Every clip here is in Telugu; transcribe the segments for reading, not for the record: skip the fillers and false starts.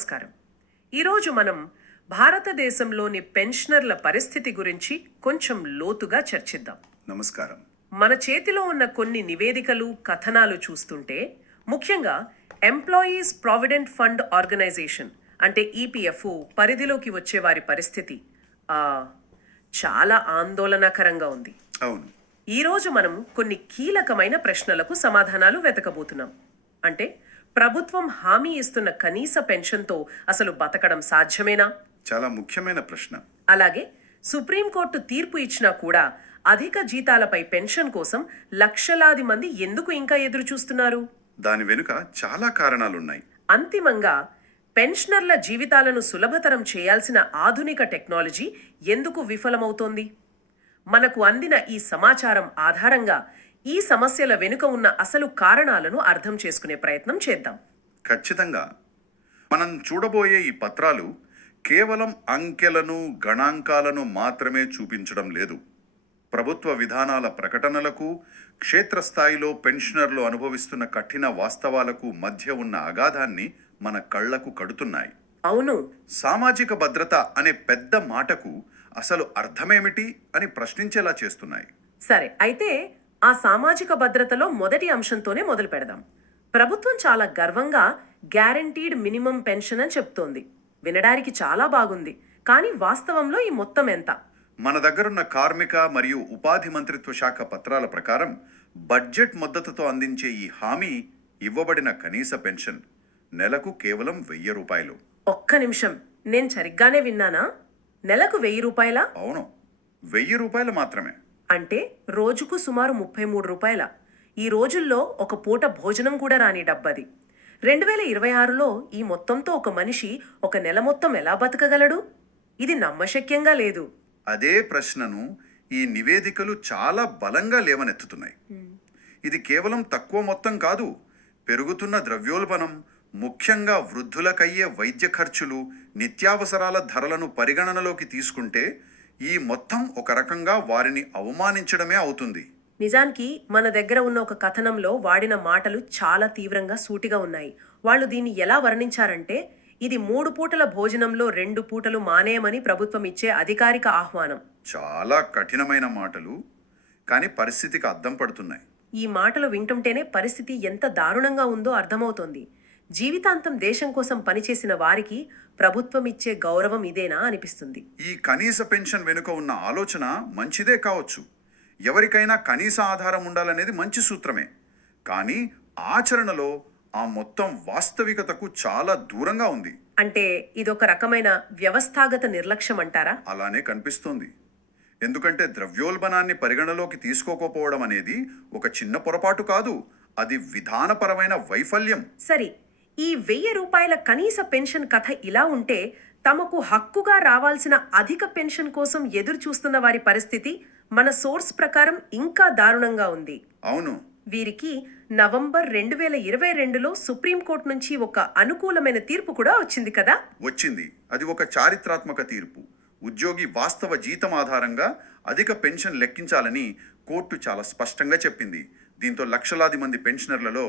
నమస్కారం. ఈరోజు మనం భారతదేశంలోని పెన్షనర్ల పరిస్థితి గురించి కొంచెం లోతుగా చర్చిద్దాం. నమస్కారం. మన చేతిలో ఉన్న కొన్ని నివేదికలు, కథనాలు చూస్తుంటే ముఖ్యంగా ఎంప్లాయీస్ ప్రావిడెంట్ ఫండ్ ఆర్గనైజేషన్ అంటే ఈపీఎఫ్ఓ పరిధిలోకి వచ్చే వారి పరిస్థితి ఆ, చాలా ఆందోళనకరంగా ఉంది. అవును, ఈరోజు మనం కొన్ని కీలకమైన ప్రశ్నలకు సమాధానాలు వెతకబోతున్నాం. అంటే ప్రభుత్వం హామీ ఇస్తున్న కనీస పెన్షన్తో అసలు బతకడం సాధ్యమేనా? చాలా ముఖ్యమైన ప్రశ్న. అలాగే సుప్రీంకోర్టు తీర్పు ఇచ్చినా కూడా అధిక జీతాలపై పెన్షన్ కోసం లక్షలాది మంది ఎందుకు ఇంకా ఎదురు చూస్తున్నారు? దాని వెనుక చాలా కారణాలున్నాయి. అంతిమంగా పెన్షనర్ల జీవితాలను సులభతరం చేయాల్సిన ఆధునిక టెక్నాలజీ ఎందుకు విఫలమవుతోంది? మనకు అందిన ఈ సమాచారం ఆధారంగా ఈ సమస్యల వెనుక ఉన్న అసలు కారణాలను అర్థం చేసుకునే ప్రయత్నం చేద్దాం. ఖచ్చితంగా. మనం చూడబోయే ఈ పత్రాలు కేవలం అంకెలను, గణాంకాలను మాత్రమే చూపించడం లేదు. ప్రభుత్వ విధానాల ప్రకటనలకు, క్షేత్రస్థాయిలో పెన్షనర్లు అనుభవిస్తున్న కఠిన వాస్తవాలకు మధ్య ఉన్న అగాధాన్ని మన కళ్లకు కడుతున్నాయి. అవును, సామాజిక భద్రత అనే పెద్ద మాటకు అసలు అర్థమేమిటి అని ప్రశ్నించేలా చేస్తున్నాయి. సరే, అయితే ఆ సామాజిక భద్రతలో మొదటి అంశంతోనే మొదలు పెడదాం. ప్రభుత్వం చాలా గర్వంగా గ్యారంటీడ్ మినిమం పెన్షన్ అని చెప్తోంది. వినడానికి చాలా బాగుంది, కానీ వాస్తవంలో ఈ మొత్తం ఎంత? మన దగ్గరున్న కార్మిక మరియు ఉపాధి మంత్రిత్వ శాఖ పత్రాల ప్రకారం బడ్జెట్ మద్దతుతో అందించే ఈ హామీ ఇవ్వబడిన కనీస పెన్షన్ నెలకు కేవలం 1000 రూపాయలు. ఒక్క నిమిషం, నేను సరిగ్గానే విన్నానా? నెలకు 1000 రూపాయలా? అవును, 1000 రూపాయలు మాత్రమే. అంటే రోజుకు సుమారు 33 రూపాయల. ఈ రోజుల్లో ఒక పూట భోజనం కూడా రాని డబ్బది. 2026లో ఈ మొత్తంతో ఒక మనిషి ఒక నెల మొత్తం ఎలా బతకగలడు? ఇది నమ్మశక్యంగా లేదు. అదే ప్రశ్నను ఈ నివేదికలు చాలా బలంగా లేవనెత్తుతున్నాయి. ఇది కేవలం తక్కువ మొత్తం కాదు. పెరుగుతున్న ద్రవ్యోల్బణం, ముఖ్యంగా వృద్ధులకయ్యే వైద్య ఖర్చులు, నిత్యావసరాల ధరలను పరిగణనలోకి తీసుకుంటే ఈ మొత్తం ఒక రకంగా వారిని అవమానించడమే అవుతుంది. నిజానికి మన దగ్గర ఉన్న ఒక కథనంలో వాడిన మాటలు చాలా తీవ్రంగా సూటిగా ఉన్నాయి. వాళ్ళు దీన్ని ఎలా వర్ణించారంటే, ఇది 3 పూటల భోజనంలో 2 పూటలు మానేయమని ప్రభుత్వం ఇచ్చే అధికారిక ఆహ్వానం. చాలా కఠినమైన మాటలు, కానీ పరిస్థితికి అద్దం పడుతున్నాయి. ఈ మాటలు వింటుంటేనే పరిస్థితి ఎంత దారుణంగా ఉందో అర్థమవుతోంది. జీవితాంతం దేశం కోసం పనిచేసిన వారికి ప్రభుత్వం ఇచ్చే గౌరవం ఇదేనా అనిపిస్తుంది. ఈ కనీస పెన్షన్ వెనుక ఉన్న ఆలోచన మంచిదే కావచ్చు. ఎవరికైనా కనీస ఆధారం ఉండాలనేది మంచి సూత్రమే. కానీ ఆచరణలో ఆ మొత్తం వాస్తవికతకు చాలా దూరంగా ఉంది. అంటే ఇదొక రకమైన వ్యవస్థాగత నిర్లక్ష్యం అంటారా? అలానే కనిపిస్తోంది. ఎందుకంటే ద్రవ్యోల్బణాన్ని పరిగణలోకి తీసుకోకపోవడం అనేది ఒక చిన్న పొరపాటు కాదు, అది విధానపరమైన వైఫల్యం. సరే, ఈ 1000 రూపాయల కనీస పెన్షన్ కథ ఇలా ఉంటే, తమకు హక్కుగా రావాల్సిన అధిక పెన్షన్ కోసం ఎదురు చూస్తున్న వారి పరిస్థితి మన సోర్స్ ప్రకారం ఇంకా దారుణంగా ఉంది. అవును, వీరికి నవంబర్ 2022లో సుప్రీంకోర్టు నుంచి ఒక అనుకూలమైన తీర్పు కూడా వచ్చింది కదా? వచ్చింది. అది ఒక చారిత్రాత్మక తీర్పు. ఉద్యోగి వాస్తవ జీతం ఆధారంగా అధిక పెన్షన్ లెక్కించాలని కోర్టు చాలా స్పష్టంగా చెప్పింది. దీంతో లక్షలాది మంది పెన్షనర్లలో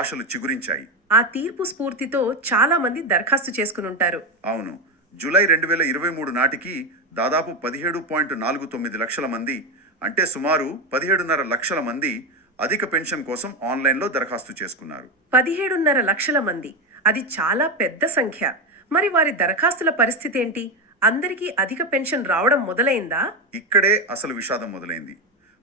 ఆశలు చిగురించాయి. ఆ తీర్పు స్ఫూర్తితో చాలా మంది దరఖాస్తు చేసుకుని ఉంటారు. అవును, జూలై 2023 నాటికి దాదాపు 17.49 లక్షల మంది, అంటే సుమారు 17.5 లక్షల మంది అధిక పెన్షన్ కోసం ఆన్లైన్లో దరఖాస్తు చేసుకున్నారు. 17.5 లక్షల మంది, అది చాలా పెద్ద సంఖ్య. మరి వారి దరఖాస్తుల పరిస్థితి ఏంటి? అందరికీ అధిక పెన్షన్ రావడం మొదలైందా? ఇక్కడే అసలు విషాదం మొదలైంది.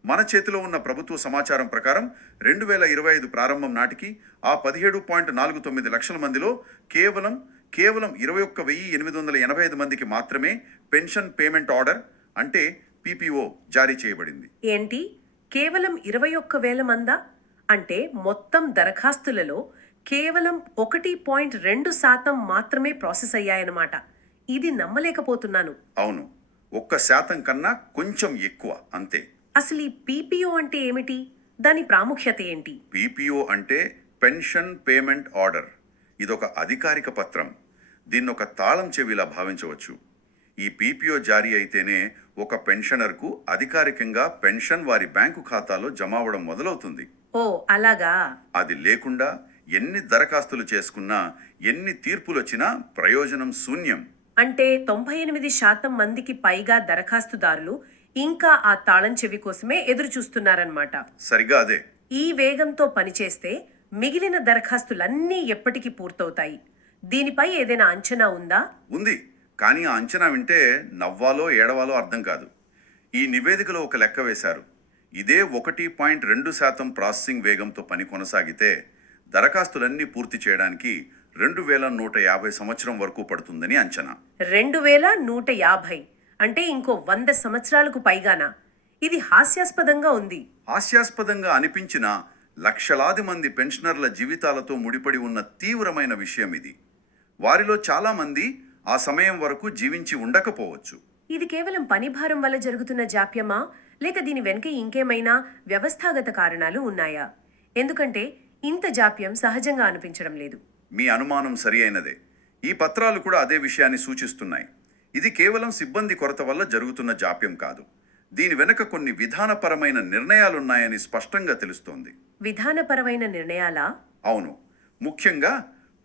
మన చేతిలో ఉన్న ప్రభుత్వ సమాచారం ప్రకారం 2025 ప్రారంభం నాటికి ఆ 17.49 లక్షల మందిలో కేవలం 21,885 మందికి మాత్రమే పెన్షన్ పేమెంట్ ఆర్డర్ అంటే పీపీఓ జారీ చేయబడింది. ఏంటి, కేవలం 21,000 మందా? అంటే మొత్తం దరఖాస్తులలో కేవలం 1.2% మాత్రమే ప్రాసెస్ అయ్యాయన్నమాట. ఇది నమ్మలేకపోతున్నాను. అవును, 1% కన్నా కొంచెం ఎక్కువ, అంతే. అసలు ఈ పీపీఓ అంటే ఏమిటి? దాని ప్రాముఖ్యత ఏంటి? పీపీఓ అంటే పెన్షన్ పేమెంట్ ఆర్డర్. ఇదొక అధికారిక పత్రం. దీన్నొక తాళం చెవిలా భావించవచ్చు. ఈ పీపీఓ జారీ అయితేనే ఒక పెన్షనర్కు అధికారికంగా పెన్షన్ వారి బ్యాంకు ఖాతాలో జమ అవడం మొదలవుతుంది. ఓ అలాగా. అది లేకుండా ఎన్ని దరఖాస్తులు చేసుకున్నా, ఎన్ని తీర్పులొచ్చినా ప్రయోజనం శూన్యం. అంటే 98% మందికి పైగా దరఖాస్తుదారులు ఇంకా ఆ తాళం చెవి కోసమే ఎదురు చూస్తున్నారన్నమాట. సరిగా అదే. ఈ వేగంతో పనిచేస్తే మిగిలిన దరఖాస్తులన్నీ ఎప్పటికి పూర్తవుతాయి? దీనిపై ఏదైనా అంచనా ఉందా? ఉంది. కానీ ఆ అంచనా వింటే నవ్వాలో ఏడవాలో అర్థం కాదు. ఈ నివేదికలో ఒక లెక్క వేశారు. ఇదే 1.2% ప్రాసెసింగ్ వేగంతో పని కొనసాగితే దరఖాస్తులన్నీ పూర్తి చేయడానికి 2150 సంవత్సరం వరకు పడుతుందని అంచనా. 2150 అంటే ఇంకో 100 సంవత్సరాలకు పైగానా? ఇది హాస్యాస్పదంగా ఉంది. హాస్యాస్పదంగా అనిపించిన లక్షలాది మంది పెన్షనర్ల జీవితాలతో ముడిపడి ఉన్న తీవ్రమైన విషయం ఇది. వారిలో చాలామంది ఆ సమయం వరకు జీవించి ఉండకపోవచ్చు. ఇది కేవలం పనిభారం వల్ల జరుగుతున్న జాప్యమా, లేక దీని వెనుక ఇంకేమైనా వ్యవస్థాగత కారణాలు ఉన్నాయా? ఎందుకంటే ఇంత జాప్యం సహజంగా అనిపించడం లేదు. మీ అనుమానం సరి అయినదే. ఈ పత్రాలు కూడా అదే విషయాన్ని సూచిస్తున్నాయి. ఇది కేవలం సిబ్బంది కొరత వల్ల జరుగుతున్న జాప్యం కాదు. దీని వెనుక కొన్ని విధానపరమైన నిర్ణయాలున్నాయని స్పష్టంగా తెలుస్తోంది. విధానపరమైన నిర్ణయాలా? అవును. ముఖ్యంగా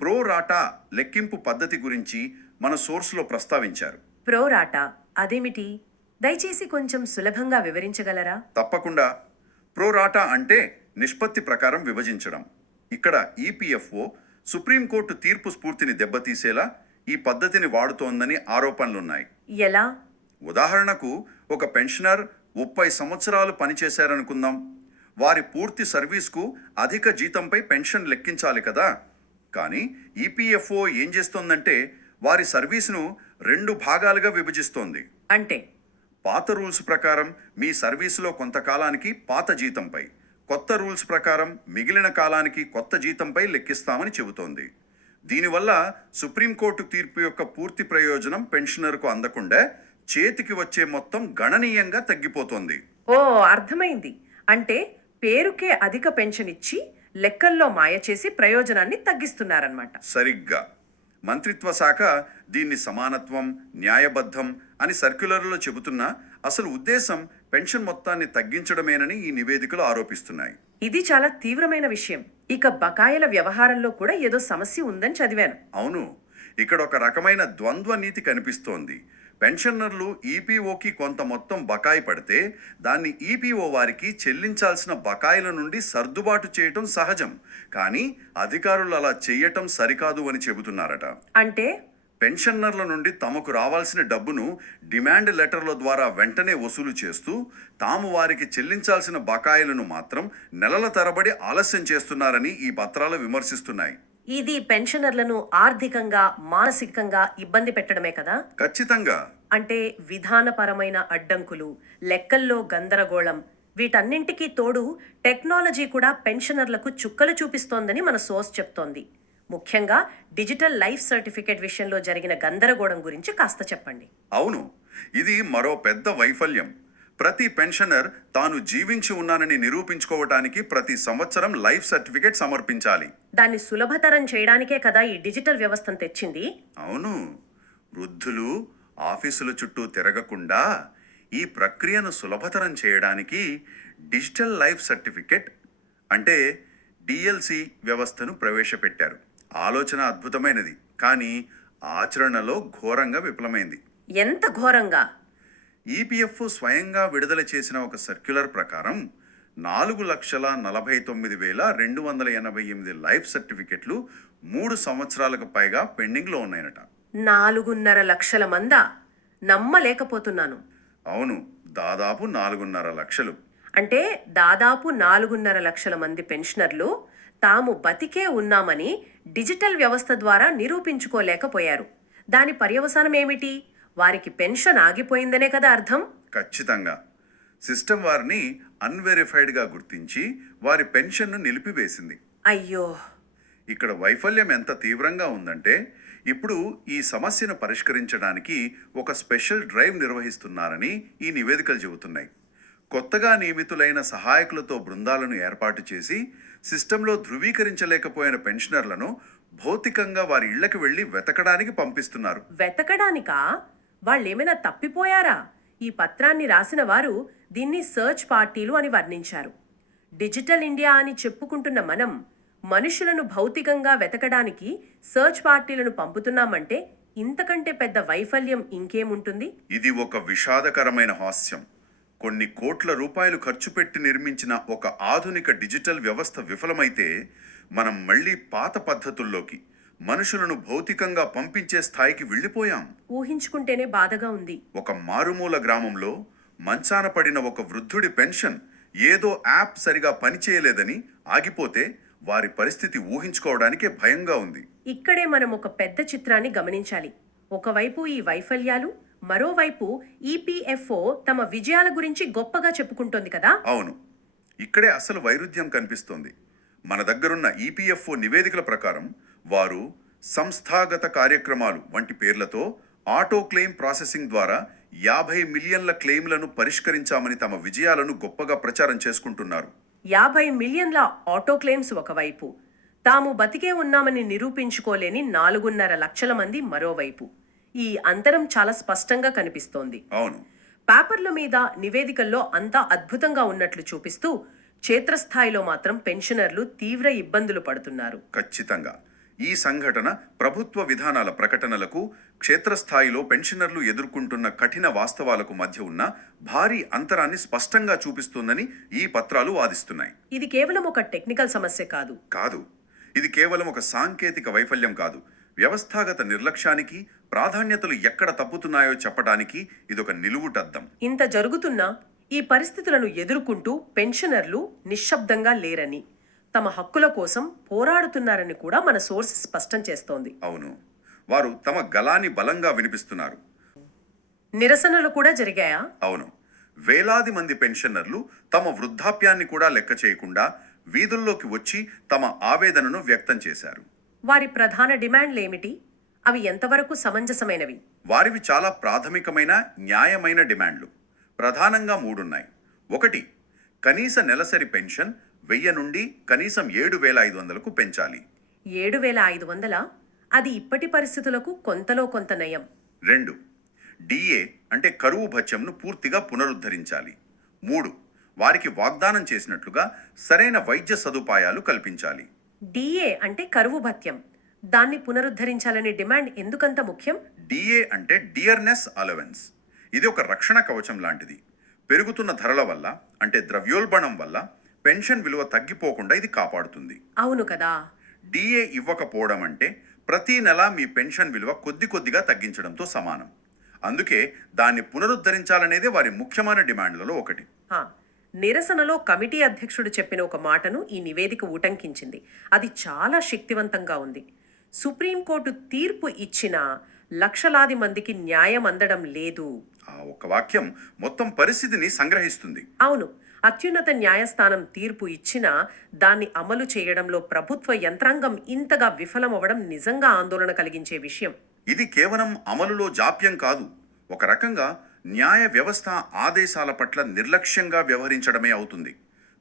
ప్రో రాటా లెక్కింపు పద్ధతి గురించి మన సోర్స్లో ప్రస్తావించారు. ప్రోరాటా అదేమిటి? దయచేసి కొంచెం సులభంగా వివరించగలరా? తప్పకుండా. ప్రో రాటా అంటే నిష్పత్తి ప్రకారం విభజించడం. ఇక్కడ ఈపీఎఫ్ఓ సుప్రీంకోర్టు తీర్పు స్ఫూర్తిని దెబ్బతీసేలా ఈ పద్ధతిని వాడుతోందని ఆరోపణలున్నాయి. ఎలా? ఉదాహరణకు ఒక పెన్షనర్ 30 సంవత్సరాలు పనిచేశారనుకుందాం. వారి పూర్తి సర్వీస్కు అధిక జీతంపై పెన్షన్ లెక్కించాలి కదా. కానీ ఈపీఎఫ్ఓ ఏం చేస్తోందంటే వారి సర్వీసును 2 భాగాలుగా విభజిస్తోంది. అంటే పాత రూల్స్ ప్రకారం మీ సర్వీసులో కొంతకాలానికి పాత జీతంపై, కొత్త రూల్స్ ప్రకారం మిగిలిన కాలానికి కొత్త జీతంపై లెక్కిస్తామని చెబుతోంది. దీనివల్ల సుప్రీంకోర్టు తీర్పు యొక్క పూర్తి ప్రయోజనం పెన్షనర్కు అందకుండా చేతికి వచ్చే మొత్తం గణనీయంగా తగ్గిపోతోంది. ఓ, అర్థమైంది. అంటే పేరుకే అధిక పెన్షన్ ఇచ్చి లెక్కల్లో మాయ చేసి ప్రయోజనాన్ని తగ్గిస్తున్నారన్నమాట. సరిగ్గా. మంత్రిత్వ శాఖ దీన్ని సమానత్వం, న్యాయబద్ధం అని సర్క్యులర్లో చెబుతున్నా అసలు ఉద్దేశం పెన్షన్ మొత్తాన్ని తగ్గించడమేనని ఈ నివేదికలు ఆరోపిస్తున్నాయి. ఇది చాలా తీవ్రమైన విషయం. ఇక బకాయిల వ్యవహారంలో కూడా ఏదో సమస్య ఉందని చదివాను. అవును. ఇక్కడ ఒక రకమైన ద్వంద్వ నీతి కనిపిస్తోంది. పెన్షనర్లు ఈపీఓకి కొంత మొత్తం బకాయి పడితే దాన్ని ఈపీఓ వారికి చెల్లించాల్సిన బకాయిల నుండి సర్దుబాటు చేయటం సహజం. కానీ అధికారులు అలా చెయ్యటం సరికాదు అని చెబుతున్నారట. అంటే పెన్షనర్ల నుండి తమకు రావాల్సిన డబ్బును డిమాండ్ లెటర్ల ద్వారా వెంటనే వసూలు చేస్తూ తాము వారికి చెల్లించాల్సిన బకాయిలను మాత్రం నెలల తరబడి ఆలస్యం చేస్తున్నారని ఈ పత్రాలు విమర్శిస్తున్నాయి. ఇది పెన్షనర్లను ఆర్థికంగా, మానసికంగా ఇబ్బంది పెట్టడమే కదా? ఖచ్చితంగా. అంటే విధానపరమైన అడ్డంకులు, లెక్కల్లో గందరగోళం, వీటన్నింటికీ తోడు టెక్నాలజీ కూడా పెన్షనర్లకు చుక్కలు చూపిస్తోందని మన సోర్స్ చెప్తోంది. ముఖ్యంగా డిజిటల్ లైఫ్ సర్టిఫికేట్ విషయంలో జరిగిన గందరగోళం గురించి కాస్త చెప్పండి. అవును, ఇది మరో పెద్ద వైఫల్యం. ప్రతి పెన్షనర్ తాను జీవించి ఉన్నానని నిరూపించుకోవటానికి ప్రతి సంవత్సరం లైఫ్ సర్టిఫికేట్ సమర్పించాలి. దాన్ని సులభతరం చేయడానికే కదా ఈ డిజిటల్ వ్యవస్థను తెచ్చింది. అవును. వృద్ధులు ఆఫీసుల చుట్టూ తిరగకుండా ఈ ప్రక్రియను సులభతరం చేయడానికి డిజిటల్ లైఫ్ సర్టిఫికేట్ అంటే డిఎల్సి వ్యవస్థను ప్రవేశపెట్టారు. ఆలోచన అద్భుతమైనది, కానీ ఆచరణలో ఘోరంగా విఫలమైంది. ఎంత ఘోరంగా? ఈపీఎఫ్ఓ స్వయంగా విడుదల చేసిన ఒక సర్క్యులర్ ప్రకారం 4,49,288 లైఫ్ సర్టిఫికెట్లు 3 సంవత్సరాలకు పైగా పెండింగ్లో ఉన్నాయనట. 4.5 లక్షల మందా? నమ్మలేకపోతున్నాను. అవును, దాదాపు 4.5 లక్షలు. అంటే దాదాపు 4.5 లక్షల మంది పెన్షనర్లు తాము బతికే ఉన్నామని డిజిటల్ వ్యవస్థ ద్వారా నిరూపించుకోలేకపోయారు. దాని పర్యవసానం ఏమిటి? వారికి పెన్షన్ ఆగిపోయిందనే కదా అర్థం? ఖచ్చితంగా. సిస్టమ్ వారిని అన్వెరిఫైడ్గా గుర్తించి వారి పెన్షన్ను నిలిపివేసింది. అయ్యో. ఇక్కడ వైఫల్యం ఎంత తీవ్రంగా ఉందంటే ఇప్పుడు ఈ సమస్యను పరిష్కరించడానికి ఒక స్పెషల్ డ్రైవ్ నిర్వహిస్తున్నారని ఈ నివేదికలు చెబుతున్నాయి. కొత్తగా నియమితులైన సహాయకులతో బృందాలను ఏర్పాటు చేసి సిస్టంలో ధృవీకరించలేకపోయిన పెన్షనర్లను భౌతికంగా వారి ఇళ్లకు వెళ్లి వెతకడానికి పంపిస్తున్నారు. వెతకడానికా? వాళ్ళేమైనా తప్పిపోయారా? ఈ పత్రాన్ని రాసిన వారు దీన్ని సర్చ్ పార్టీలు అని వర్ణించారు. డిజిటల్ ఇండియా అని చెప్పుకుంటున్న మనం మనుషులను భౌతికంగా వెతకడానికి సర్చ్ పార్టీలను పంపుతున్నామంటే ఇంతకంటే పెద్ద వైఫల్యం ఇంకేముంటుంది? ఇది ఒక విషాదకరమైన హాస్యం. కొన్ని కోట్ల రూపాయలు ఖర్చు పెట్టి నిర్మించిన ఒక ఆధునిక డిజిటల్ వ్యవస్థ విఫలమైతే మనం మళ్ళీ పాత పద్ధతుల్లోకి, మనుషులను భౌతికంగా పంపించే స్థాయికి వెళ్ళిపోయాం. ఊహించుకుంటేనే బాధగా ఉంది. ఒక మారుమూల గ్రామంలో మంచాన పడిన ఒక వృద్ధుడి పెన్షన్ ఏదో యాప్ సరిగా పనిచేయలేదని ఆగిపోతే వారి పరిస్థితి ఊహించుకోవడానికే భయంగా ఉంది. ఇక్కడే మనం ఒక పెద్ద చిత్రాన్ని గమనించాలి. ఒకవైపు ఈ వైఫల్యాలు, మరోవైపు ఈపీఎఫ్ఓ తమ విజయాల గురించి గొప్పగా చెప్పుకుంటోంది కదా. అవును, ఇక్కడే అసలు వైరుధ్యం కనిపిస్తోంది. మన దగ్గరున్న ఈపీఎఫ్ఓ నివేదికల ప్రకారం వారు సంస్థాగత కార్యక్రమాలు వంటి పేర్లతో ఆటో క్లెయిమ్ ప్రాసెసింగ్ ద్వారా 50 మిలియన్ల క్లెయిమ్లను పరిష్కరించామని తమ విజయాలను గొప్పగా ప్రచారం చేసుకుంటున్నారు. 50 మిలియన్ల ఆటో క్లెయిమ్స్ ఒకవైపు, తాము బతికే ఉన్నామని నిరూపించుకోలేని 4.5 లక్షల మంది మరోవైపు. ఈ అంతరం చాలా స్పష్టంగా కనిపిస్తోంది. అవును, పేపర్ల మీద, నివేదికల్లో అంతా అద్భుతంగా ఉన్నట్లు చూపిస్తూ క్షేత్రస్థాయిలో మాత్రం పెన్షనర్లు తీవ్ర ఇబ్బందులు పడుతున్నారు. ఖచ్చితంగా ఈ సంఘటన ప్రభుత్వ విధానాల ప్రకటనలకు, క్షేత్రస్థాయిలో పెన్షనర్లు ఎదుర్కొంటున్న కఠిన వాస్తవాలకు మధ్య ఉన్న భారీ అంతరాన్ని స్పష్టంగా చూపిస్తుందని ఈ పత్రాలు వాదిస్తున్నాయి. ఇది కేవలం ఒక టెక్నికల్ సమస్య కాదు. ఇది కేవలం ఒక సాంకేతిక వైఫల్యం కాదు. వ్యవస్థాగత నిర్లక్ష్యానికి, ప్రాధాన్యతలు ఎక్కడ తప్పుతున్నాయో చెప్పడానికి ఇదొక నిలువుటద్దం. ఇంత జరుగుతున్నా ఈ పరిస్థితులను ఎదుర్కొంటూ పెన్షనర్లు నిశ్శబ్దంగా లేరని, తమ హక్కుల కోసం పోరాడుతున్నారని కూడా మన సోర్స్ స్పష్టం చేస్తోంది. అవును, వారు తమ గళాన్ని బలంగా వినిపిస్తున్నారు. నిరసనలు కూడా జరిగాయా? అవును, వేలాది మంది పెన్షనర్లు తమ వృద్ధాప్యాన్ని కూడా లెక్క చేయకుండా వీధుల్లోకి వచ్చి తమ ఆవేదనను వ్యక్తం చేశారు. వారి ప్రధాన డిమాండ్లేమిటి? అవి ఎంతవరకు సమంజసమైనవి? వారివి చాలా ప్రాథమికమైన, న్యాయమైన డిమాండ్లు. ప్రధానంగా 3 ఉన్నాయి. 1, కనీస నెలసరి పెన్షన్ 1000 నుండి కనీసం 7,500కు పెంచాలి. 7,500? అది ఇప్పటి పరిస్థితులకు కొంతలో కొంత నయం. 2, డిఏ అంటే కరువు భత్యంను పూర్తిగా పునరుద్ధరించాలి. 3, వారికి వాగ్దానం చేసినట్లుగా సరైన వైద్య సదుపాయాలు కల్పించాలి. డిఏ అంటే కరువు భత్యం. దాన్ని పునరుద్ధరించాలనే డిమాండ్ ఎందుకంత ముఖ్యం? డిఏ అంటే డియర్నెస్ అలవెన్స్. ఇది ఒక రక్షణ కవచం లాంటిది. పెరుగుతున్న ధరల వల్ల, అంటే ద్రవ్యోల్బణం వల్ల పెన్షన్ విలువ తగ్గిపోకుండా ఇది కాపాడుతుంది. అవును కదా. డిఏ ఇవ్వకపోవడం అంటే ప్రతి నెల మీ పెన్షన్ విలువ కొద్దిగా తగ్గించడంతో సమానం. అందుకే దాన్ని పునరుద్ధరించాలనేదే వారి ముఖ్యమైన డిమాండ్లలో ఒకటి. నిరసనలో కమిటీ అధ్యక్షుడు చెప్పిన ఒక మాటను ఈ నివేదిక ఉటంకించింది. అది చాలా శక్తివంతంగా ఉంది. సుప్రీంకోర్టు తీర్పు ఇచ్చినా లక్షలాది మందికి న్యాయం అందడం లేదు. ఆ ఒక్క వాక్యం మొత్తం పరిస్థితిని సంగ్రహిస్తుంది. అవును, అత్యున్నత న్యాయస్థానం తీర్పు ఇచ్చినా దాన్ని అమలు చేయడంలో ప్రభుత్వ యంత్రాంగం ఇంతగా విఫలమవ్వడం నిజంగా ఆందోళన కలిగించే విషయం. ఇది కేవలం అమలులో జాప్యం కాదు, ఒక రకంగా న్యాయ వ్యవస్థ ఆదేశాల పట్ల నిర్లక్ష్యంగా వ్యవహరించడమే అవుతుంది.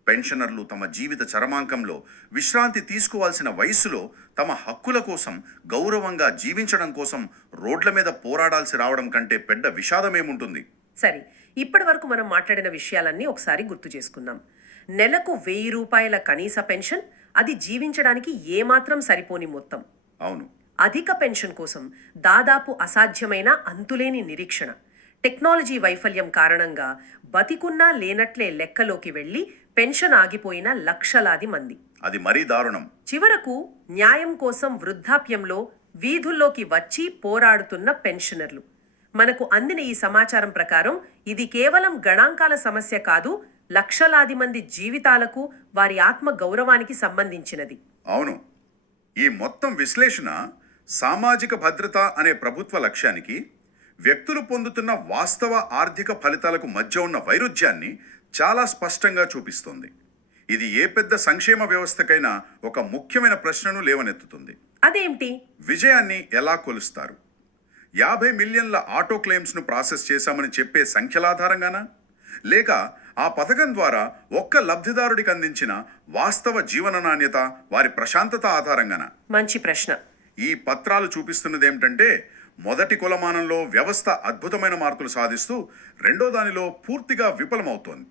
పెన్షనర్లు తమ జీవిత చరమాంకంలో విశ్రాంతి తీసుకోవాల్సిన వయస్సులో తమ హక్కుల కోసం, గౌరవంగా జీవించడం కోసం రోడ్ల మీద పోరాడాల్సి రావడం కంటే పెద్ద విషాదమేముంటుంది? సరే, ఇప్పటి వరకు మనం మాట్లాడిన విషయాలన్నీ ఒకసారి గుర్తు చేసుకుందాం. నెలకు 1000 రూపాయల కనీస పెన్షన్, అది జీవించడానికి ఏమాత్రం సరిపోని మొత్తం. అవును, అధిక పెన్షన్ కోసం దాదాపు అసాధ్యమైన, అంతులేని నిరీక్షణ. టెక్నాలజీ వైఫల్యం కారణంగా బతికున్నా లేనట్లే లెక్కలోకి వెళ్లి పెన్షన్ ఆగిపోయిన లక్షలాది మంది. అది మరీ దారుణం. చివరకు న్యాయం కోసం వృద్ధాప్యంలో వీధుల్లోకి వచ్చి పోరాడుతున్న పెన్షనర్లు. మనకు అందిన ఈ సమాచారం ప్రకారం ఇది కేవలం గణాంకాల సమస్య కాదు, లక్షలాది మంది జీవితాలకు, వారి ఆత్మ గౌరవానికి సంబంధించినది. అవును, ఈ మొత్తం విశ్లేషణ సామాజిక భద్రత అనే ప్రభుత్వ లక్ష్యానికి, వ్యక్తులు పొందుతున్న వాస్తవ ఆర్థిక ఫలితాలకు మధ్య ఉన్న వైరుధ్యాన్ని చాలా స్పష్టంగా చూపిస్తోంది. ఇది ఏ పెద్ద సంక్షేమ వ్యవస్థకైనా ఒక ముఖ్యమైన ప్రశ్నను లేవనెత్తుతుంది. అదేంటి? విజయాన్ని ఎలా కొలుస్తారు? 50 మిలియన్ల ఆటో క్లెయిమ్స్ను ప్రాసెస్ చేశామని చెప్పే సంఖ్యలాధారంగానా, లేక ఆ పథకం ద్వారా ఒక్క లబ్ధిదారుడికి అందించిన వాస్తవ జీవన నాణ్యత, వారి ప్రశాంతత ఆధారంగానా? మంచి ప్రశ్న. ఈ పత్రాలు చూపిస్తున్నది ఏమిటంటే, మొదటి కొలమానంలో వ్యవస్థ అద్భుతమైన మార్కులు సాధిస్తూ రెండో దానిలో పూర్తిగా విఫలమవుతోంది.